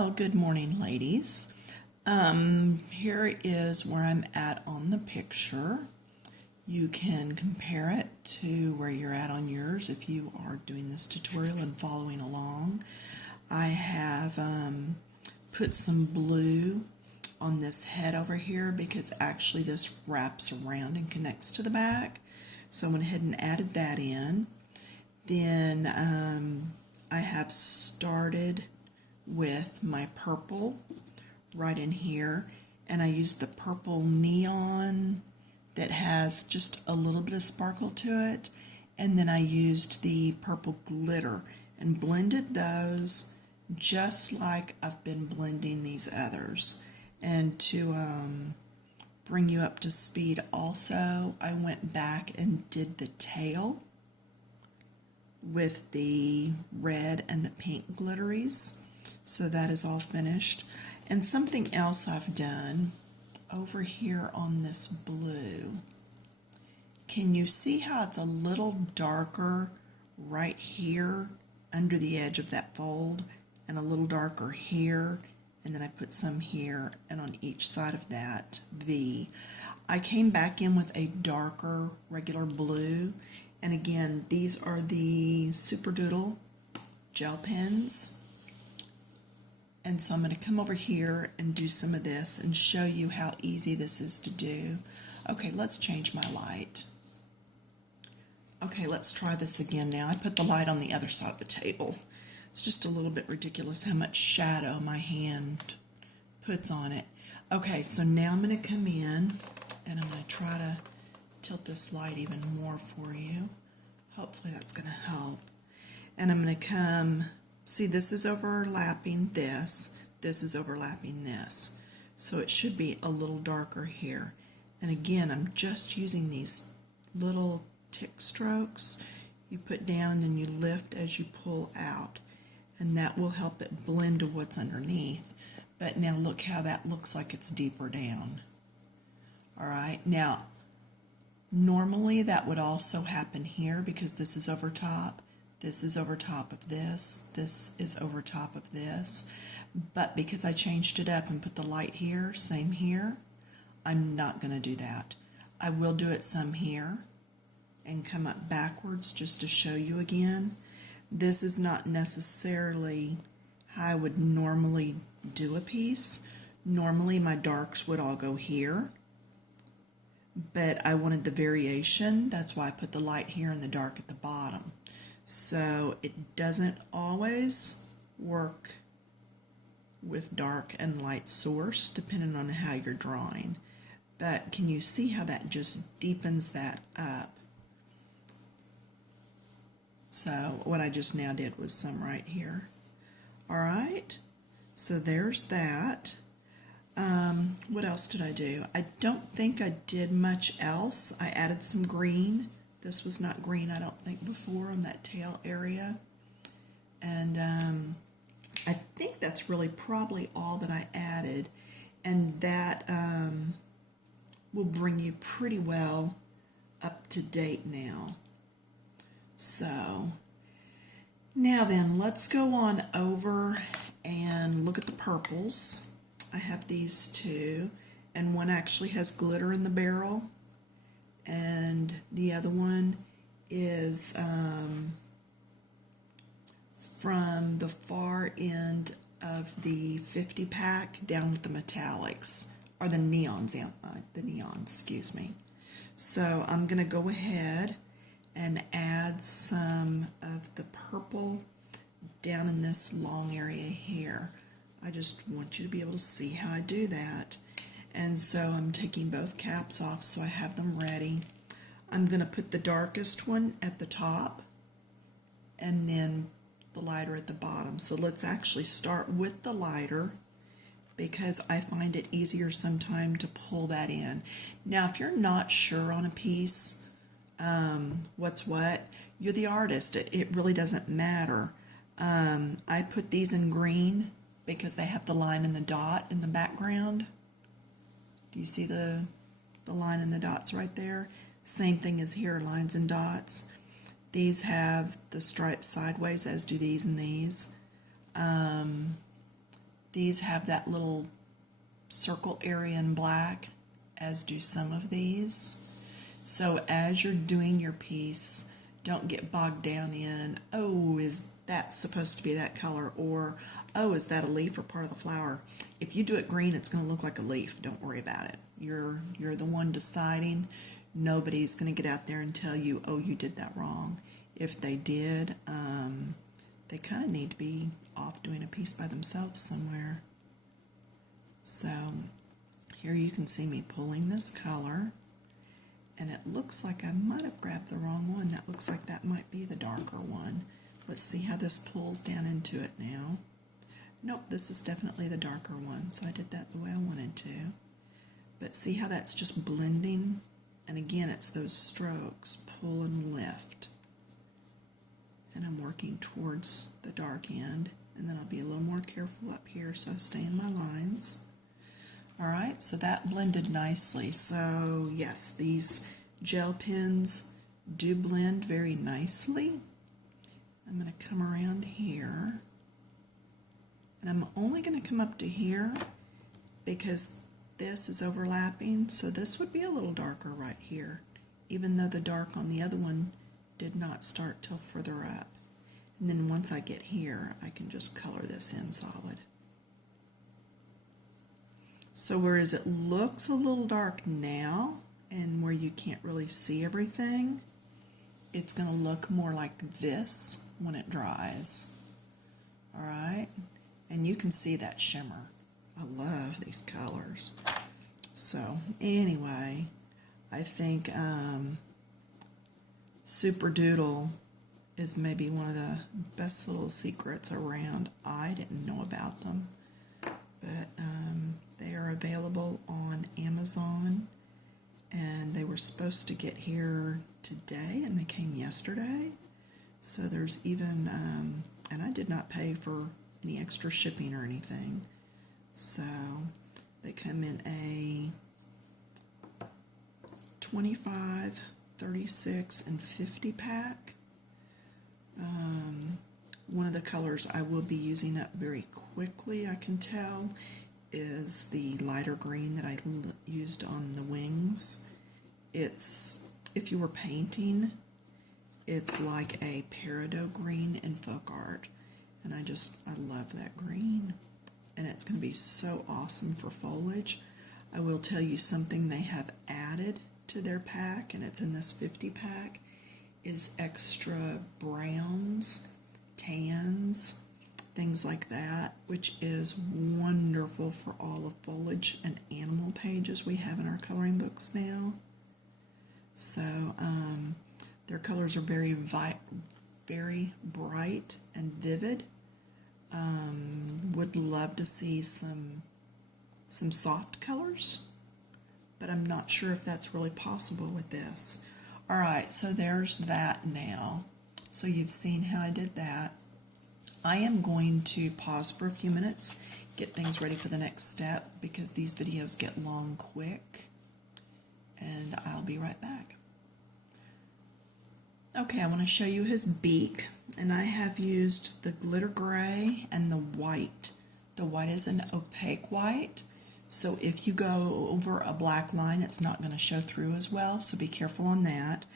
Well, good morning, ladies. Here is where I'm at on the picture. You can compare it to where you're at on yours if you are doing this tutorial and following along. I have put some blue on this head over here because actually this wraps around and connects to the back. So I went ahead and added that in. Then I have started with my purple right in here, and I used the purple neon that has just a little bit of sparkle to it, and then I used the purple glitter and blended those just like I've been blending these others. And to bring you up to speed also, I went back and did the tail with the red and the pink glitteries. So that is all finished. And something else I've done over here on this blue, can you see how it's a little darker right here under the edge of that fold, and a little darker here, and then I put some here and on each side of that V. I came back in with a darker regular blue, and again, these are the Super Doodle gel pens. And so I'm going to come over here and do some of this and show you how easy this is to do. Okay, let's change my light. Okay, let's try this again now. I put the light on the other side of the table. It's just a little bit ridiculous how much shadow my hand puts on it. Okay, so now I'm going to come in and I'm going to try to tilt this light even more for you. Hopefully that's going to help. And I'm going to come, see, this is overlapping this is overlapping this. So it should be a little darker here. And again, I'm just using these little tick strokes. You put down and then you lift as you pull out. And that will help it blend to what's underneath. But now look how that looks like it's deeper down. Alright, now normally that would also happen here because this is over top. This is over top of this. This is over top of this. But because I changed it up and put the light here, same here, I'm not going to do that. I will do it some here and come up backwards just to show you again. This is not necessarily how I would normally do a piece. Normally my darks would all go here, but I wanted the variation. That's why I put the light here and the dark at the bottom. So it doesn't always work with dark and light source depending on how you're drawing. But can you see how that just deepens that up? So what I just now did was some right here. Alright, so there's that. What else did I do? I don't think I did much else. I added some green. This was not green, I don't think, before on that tail area. And I think that's really probably all that I added. And that will bring you pretty well up to date now. So, now then, let's go on over and look at the purples. I have these two, and one actually has glitter in the barrel. And the other one is from the far end of the 50 pack down with the metallics, or the neons, excuse me. So I'm going to go ahead and add some of the purple down in this long area here. I just want you to be able to see how I do that. And so I'm taking both caps off so I have them ready. I'm going to put the darkest one at the top and then the lighter at the bottom. So let's actually start with the lighter because I find it easier sometimes to pull that in. Now if you're not sure on a piece, what's what, you're the artist. It really doesn't matter. I put these in green because they have the line and the dot in the background. Do you see the line and the dots right there? Same thing as here, lines and dots. These have the stripes sideways, as do these and these. These have that little circle area in black, as do some of these. So as you're doing your piece, don't get bogged down in, oh, is that supposed to be that color? Or, oh, is that a leaf or part of the flower? If you do it green, it's going to look like a leaf. Don't worry about it. You're the one deciding. Nobody's going to get out there and tell you, oh, you did that wrong. If they did, they kind of need to be off doing a piece by themselves somewhere. So here you can see me pulling this color, and it looks like I might have grabbed the wrong one. That looks like that might be the darker one. Let's see how this pulls down into it now. Nope, this is definitely the darker one, so I did that the way I wanted to. But see how that's just blending? And again, it's those strokes, pull and lift. And I'm working towards the dark end, and then I'll be a little more careful up here so I stay in my lines. Alright, so that blended nicely. So yes, these gel pens do blend very nicely. I'm going to come around here, and I'm only going to come up to here because this is overlapping, so this would be a little darker right here, even though the dark on the other one did not start till further up. And then once I get here, I can just color this in solid. So whereas it looks a little dark now, and where you can't really see everything, it's going to look more like this when it dries. Alright? And you can see that shimmer. I love these colors. So anyway, I think Super Doodle is maybe one of the best little secrets around. I didn't know about them, but they are available on Amazon, and they were supposed to get here today, and they came yesterday. So there's even, and I did not pay for any extra shipping or anything. So they come in a 25, 36, and 50 pack. One of the colors I will be using up very quickly, I can tell, is the lighter green that I used on the wings. It's, if you were painting, it's like a peridot green in folk art. And I love that green. And it's going to be so awesome for foliage. I will tell you something they have added to their pack, and it's in this 50 pack, is extra browns, tans, things like that, which is wonderful for all the foliage and animal pages we have in our coloring books now. So their colors are very bright and vivid. Would love to see some soft colors, but I'm not sure if that's really possible with this. Alright, so there's that now. So you've seen how I did that. I am going to pause for a few minutes, get things ready for the next step, because these videos get long quick, and I'll be right back. Okay, I want to show you his beak, and I have used the glitter gray and the white. The white is an opaque white, so if you go over a black line, it's not going to show through as well, so be careful on that.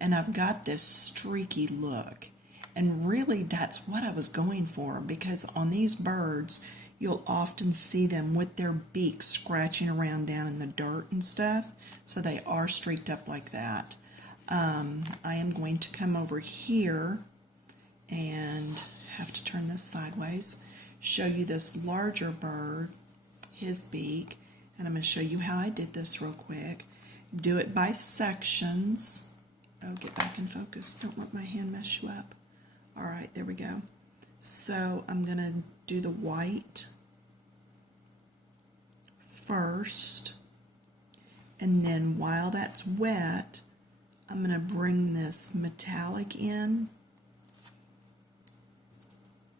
And I've got this streaky look, and really that's what I was going for, because on these birds, you'll often see them with their beaks scratching around down in the dirt and stuff, so they are streaked up like that. I am going to come over here and have to turn this sideways, show you this larger bird, his beak, and I'm going to show you how I did this real quick. Do it by sections. Oh, get back in focus. Don't let my hand mess you up. Alright, there we go. So I'm going to do the white first, and then while that's wet, I'm going to bring this metallic in,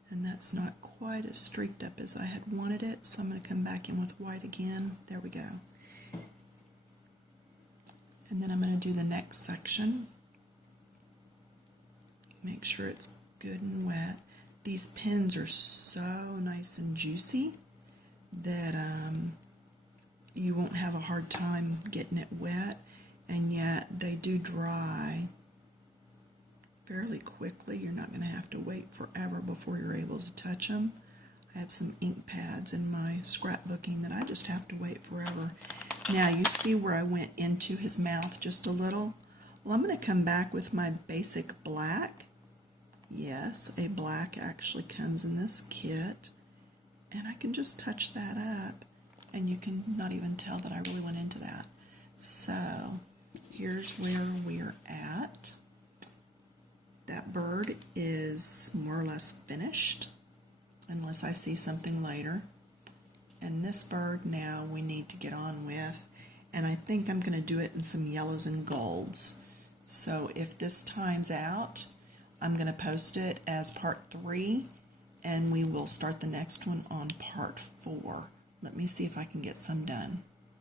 and that's not quite as streaked up as I had wanted it, so I'm going to come back in with white again. There we go. And then I'm going to do the next section. Make sure it's good and wet. These pins are so nice and juicy, that you won't have a hard time getting it wet, and yet they do dry fairly quickly. You're not going to have to wait forever before you're able to touch them. I have some ink pads in my scrapbooking that I just have to wait forever. Now you see where I went into his mouth just a little? Well, I'm going to come back with my basic black. Yes, a black actually comes in this kit. And I can just touch that up, and you can not even tell that I really went into that. So here's where we're at. That bird is more or less finished, unless I see something later. And this bird now we need to get on with, and I think I'm going to do it in some yellows and golds. So if this times out, I'm going to post it as part 3, and we will start the next one on part 4. Let me see if I can get some done.